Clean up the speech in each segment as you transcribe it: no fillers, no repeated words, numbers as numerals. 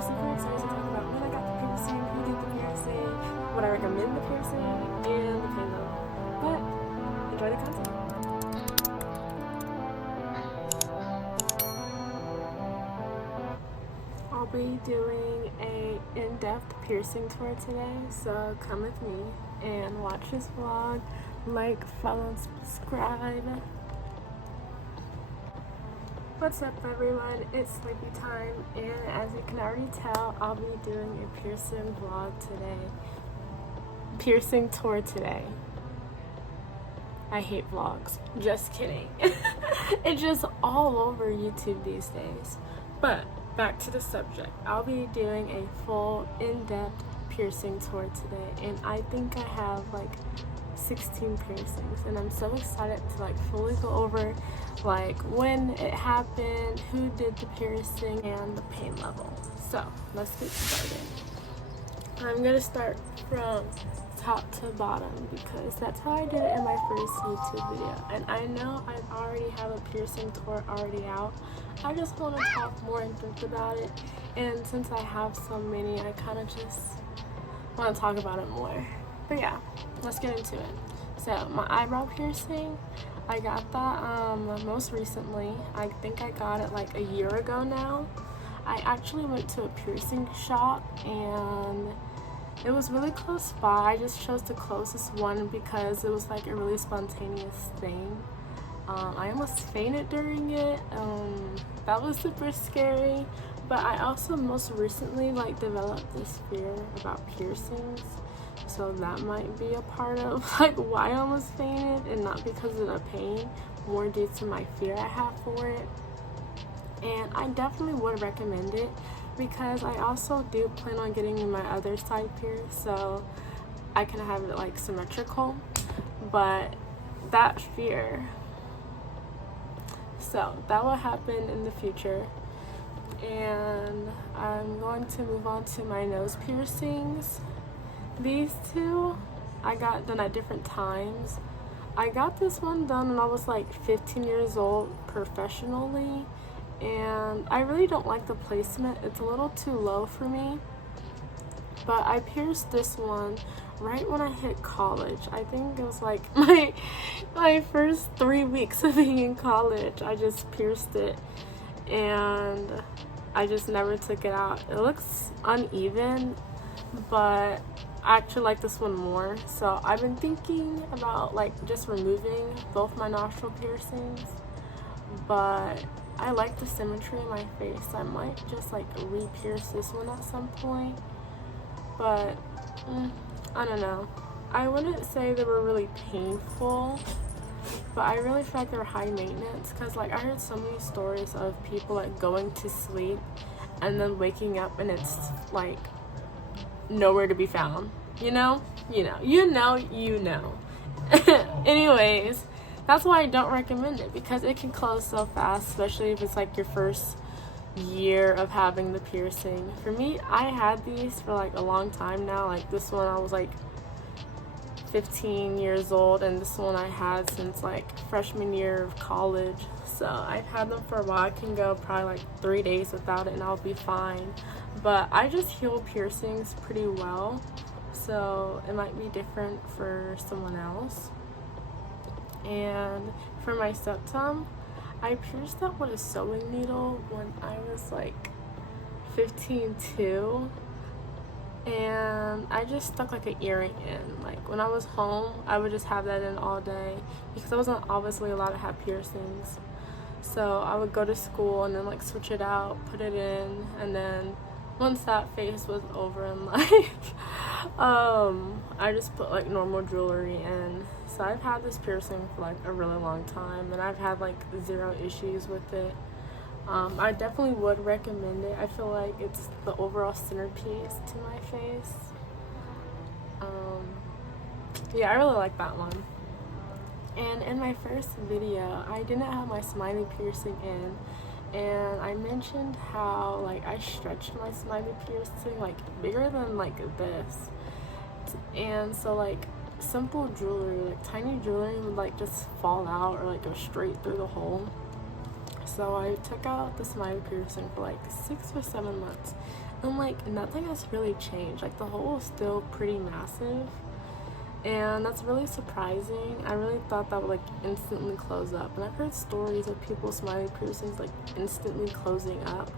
I'm super excited to talk about when I got the piercing, who did the piercing, would I recommend the piercing, and the pain level. But enjoy the content. I'll be doing a in-depth piercing tour today, so come with me and watch this vlog. Like, follow, and subscribe. What's up everyone, it's sleepy time, and as you can already tell, I'll be doing a piercing vlog today. Piercing tour today. I hate vlogs, just kidding. It's just all over YouTube these days. But back to the subject, I'll be doing a full in-depth piercing tour today, and I think I have like 16 piercings, and I'm so excited to like fully go over like when it happened, who did the piercing, and the pain level. So let's get started. I'm gonna start from top to bottom because that's how I did it in my first YouTube video, and I know I already have a piercing tour already out. I just want to talk more in depth about it, and since I have so many, I kind of just want to talk about it more. But yeah, let's get into it. So my eyebrow piercing, I got that most recently. I think I got it like a year ago now. I actually went to a piercing shop and it was really close by. I just chose the closest one because it was like a really spontaneous thing. I almost fainted during it. That was super scary. But I also most recently like developed this fear about piercings. So that might be a part of like why I almost fainted, and not because of the pain, more due to my fear I have for it. And I definitely would recommend it because I also do plan on getting my other side pierced so I can have it like symmetrical. But that fear, so that will happen in the future. And I'm going to move on to my nose piercings. These two I got done at different times. I got this one done when I was like 15 years old professionally, and I really don't like the placement. It's a little too low for me. But I pierced this one right when I hit college. I think it was like my first 3 weeks of being in college. I just pierced it and I just never took it out. It looks uneven, but I actually like this one more. So I've been thinking about like just removing both my nostril piercings, but I like the symmetry in my face. I might just like re-pierce this one at some point, but I don't know. I wouldn't say they were really painful, but I really feel like they're high maintenance because like I heard so many stories of people like going to sleep and then waking up and it's like nowhere to be found. You know. Anyways, that's why I don't recommend it, because it can close so fast, especially if it's like your first year of having the piercing. For me, I had these for like a long time now. Like this one I was like 15 years old, and this one I had since like freshman year of college. So I've had them for a while. I can go probably like 3 days without it and I'll be fine. But I just heal piercings pretty well, so it might be different for someone else. And for my septum, I pierced that with a sewing needle when I was like 15 too, and I just stuck like an earring in. Like when I was home, I would just have that in all day because I wasn't obviously allowed to have piercings. So I would go to school and then like switch it out, put it in, and then once that phase was over in life, I just put like normal jewelry in. So I've had this piercing for like a really long time, and I've had like 0 issues with it. I definitely would recommend it. I feel like it's the overall centerpiece to my face. Yeah, I really like that one. And in my first video, I didn't have my smiley piercing in, and I mentioned how like I stretched my smiley piercing like bigger than like this, and so like simple jewelry, like tiny jewelry, would like just fall out or like go straight through the hole. So I took out the smiley piercing for like 6 or 7 months, And like nothing has really changed. Like the hole is still pretty massive, and that's really surprising. I really thought that would like instantly close up, and I've heard stories of people smiley piercings like instantly closing up,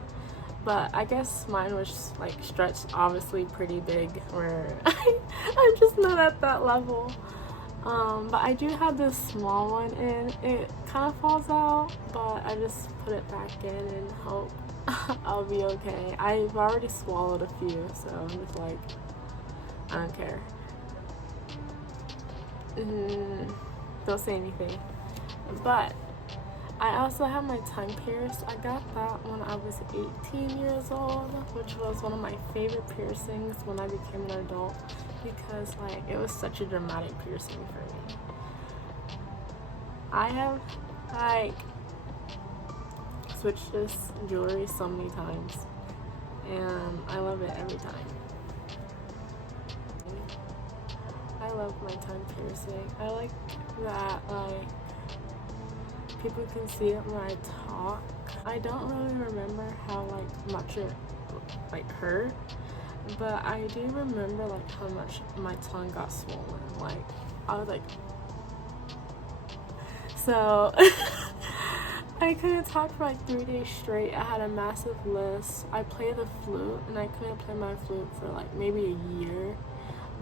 but I guess mine was like stretched obviously pretty big where I'm just not at that level. But I do have this small one, and it kind of falls out, but I just put it back in and hope I'll be okay. I've already swallowed a few, so I'm just like, I don't care. Don't say anything. But I also have my tongue pierced. I got that when I was 18 years old, which was one of my favorite piercings when I became an adult, because like it was such a dramatic piercing for me. I have like switched this jewelry so many times, and I love it every time. I love my tongue piercing. I like that like people can see it when I talk. I don't really remember how like much it like hurt, but I do remember like how much my tongue got swollen. Like I was like, so I couldn't talk for like 3 days straight. I had a massive lisp. I play the flute, and I couldn't play my flute for like maybe a year.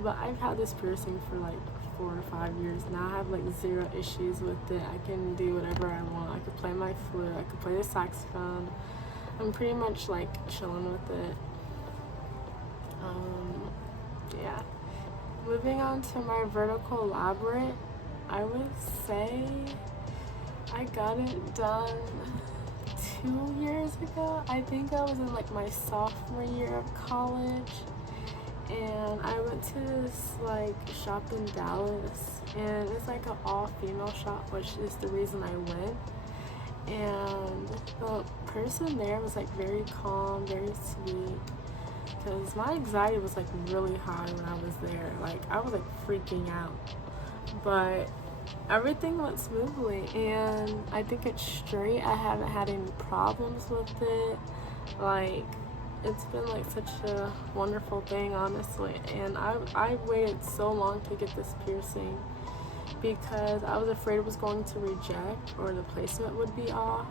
But I've had this piercing for like 4 or 5 years now. I have like 0 issues with it. I can do whatever I want. I could play my flute. I could play the saxophone. I'm pretty much like chilling with it. Yeah. Moving on to my vertical elaborate, I would say I got it done 2 years ago. I think I was in like my sophomore year of college, and I went to this like shop in Dallas, and it's like an all-female shop, which is the reason I went. And the person there was like very calm, very sweet, because my anxiety was like really high when I was there. Like I was like freaking out, but everything went smoothly, and I think it's straight. I haven't had any problems with it. Like it's been like such a wonderful thing, honestly. And I waited so long to get this piercing because I was afraid it was going to reject or the placement would be off.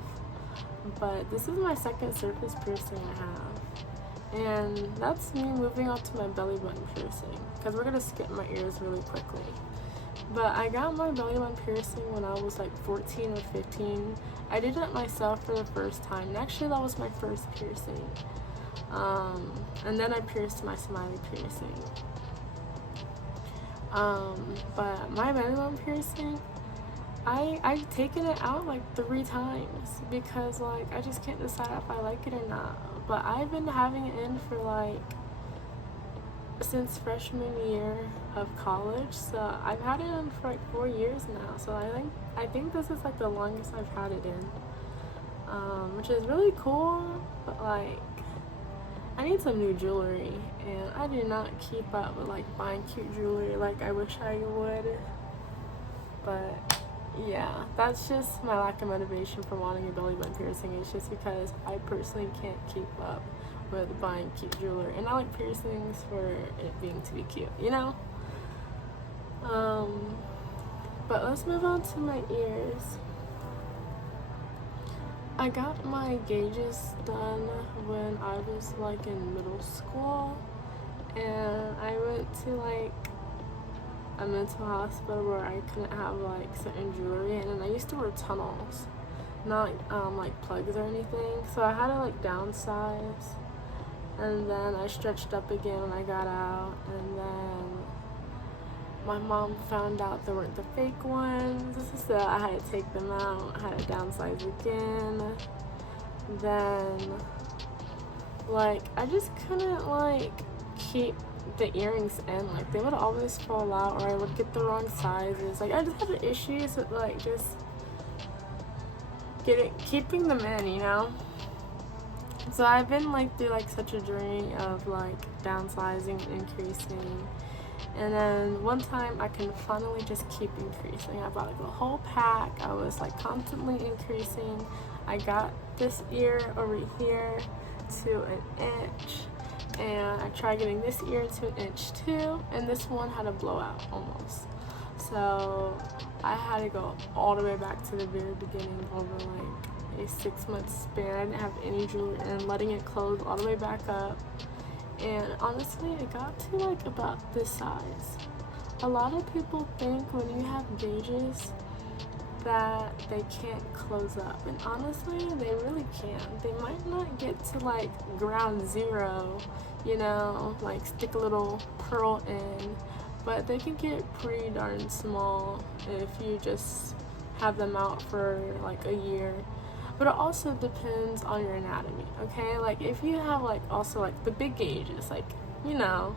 But this is my second surface piercing I have, and that's me moving on to my belly button piercing, because we're gonna skip my ears really quickly. But I got my belly button piercing when I was like 14 or 15. I did it myself for the first time, and actually that was my first piercing. And then I pierced my smiley piercing. But my belly button piercing, I've taken it out like 3 times because like I just can't decide if I like it or not. But I've been having it in for like since freshman year of college, so I've had it in for like 4 years now. So I think this is like the longest I've had it in, which is really cool. But like I need some new jewelry, and I do not keep up with like buying cute jewelry like I wish I would. But yeah, that's just my lack of motivation for wanting a belly button piercing. It's just because I personally can't keep up with buying cute jewelry, and I like piercings for it being to be cute, you know? But let's move on to my ears. I got my gauges done when I was like in middle school, and I went to like a mental hospital where I couldn't have like certain jewelry, and then I used to wear tunnels, not like plugs or anything, so I had to like downsize. And then I stretched up again when I got out, and then my mom found out they weren't the fake ones, so I had to take them out. I had to downsize again. Then like I just couldn't like keep the earrings in. Like they would always fall out, or I would get the wrong sizes. Like I just had issues with like just keeping them in, you know? So I've been like through like such a journey of like downsizing, increasing, and then one time I can finally just keep increasing. I bought like a whole pack. I was like constantly increasing. I got this ear over here to an inch, and I tried getting this ear to an inch too, and this one had a blowout almost. So I had to go all the way back to the very beginning over like a 6-month span. I didn't have any jewelry and letting it close all the way back up. And honestly, it got to like about this size. A lot of people think when you have gauges that they can't close up, and honestly they really can. They might not get to like ground zero, you know, like stick a little pearl in, but they can get pretty darn small if you just have them out for like a year. But it also depends on your anatomy, okay? Like if you have like also like the big gauges, like, you know,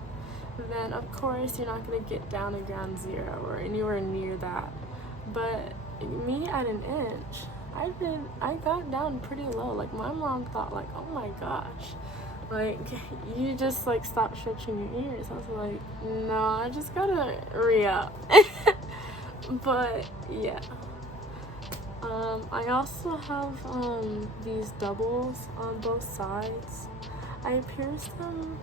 then of course you're not gonna get down to ground zero or anywhere near that. But me at an inch, I got down pretty low. Like my mom thought like, oh my gosh, like you just like stopped stretching your ears. I was like, no, I just gotta re-up. But yeah, I also have these doubles on both sides. I pierced them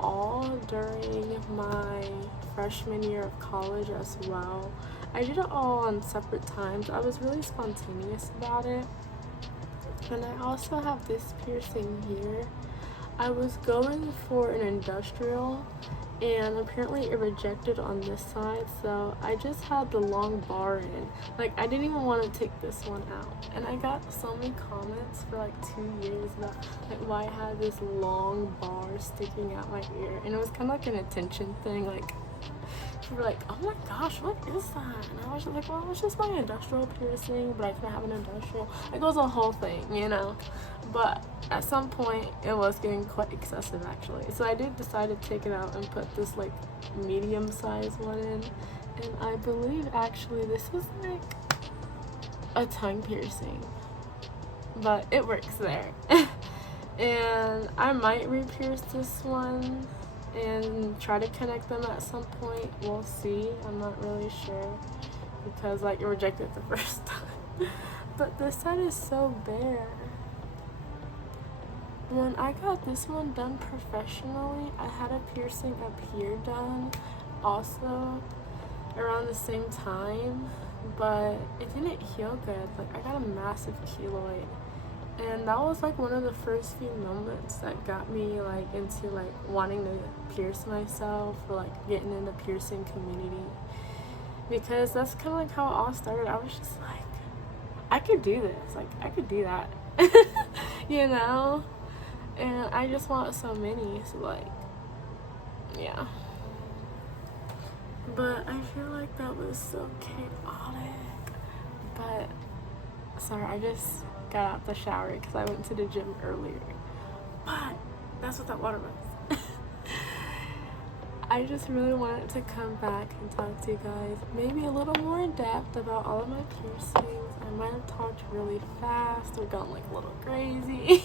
all during my freshman year of college as well. I did it all on separate times. I was really spontaneous about it. And I also have this piercing here. I was going for an industrial, and apparently it rejected on this side, so I just had the long bar in. Like I didn't even want to take this one out, and I got so many comments for like 2 years about like why I had this long bar sticking out my ear, and it was kind of like an attention thing. Like people were like, oh my gosh, what is that? And I was just like, well, it's just my industrial piercing, but I can't have an industrial. It goes a whole thing, you know. But at some point it was getting quite excessive actually, so I did decide to take it out and put this like medium sized one in. And I believe actually this is like a tongue piercing, but it works there. And I might re-pierce this one and try to connect them at some point. We'll see. I'm not really sure because like it rejected the first time. But this side is so bare. When I got this one done professionally, I had a piercing up here done also around the same time, but it didn't heal good. Like I got a massive keloid, and that was like one of the first few moments that got me like into like wanting to pierce myself or like getting in the piercing community, because that's kind of like how it all started. I was just like, I could do this, like I could do that. You know. And I just want so many, so like, yeah. But I feel like that was so chaotic. But, sorry, I just got out the shower because I went to the gym earlier. But, that's what that water was. I just really wanted to come back and talk to you guys, maybe a little more in depth about all of my piercings. I might have talked really fast or gone like a little crazy.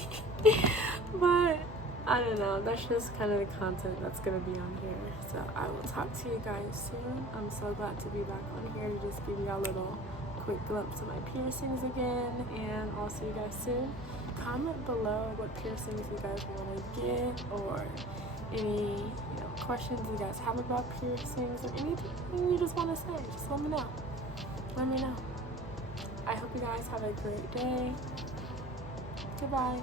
But I don't know, that's just kind of the content that's going to be on here. So I will talk to you guys soon. I'm so glad to be back on here to just give you a little quick glimpse of my piercings again, and I'll see you guys soon. Comment below what piercings you guys want to get, or any questions you guys have about piercings, or anything you just want to say. Just let me know. Let me know. I hope you guys have a great day. Goodbye.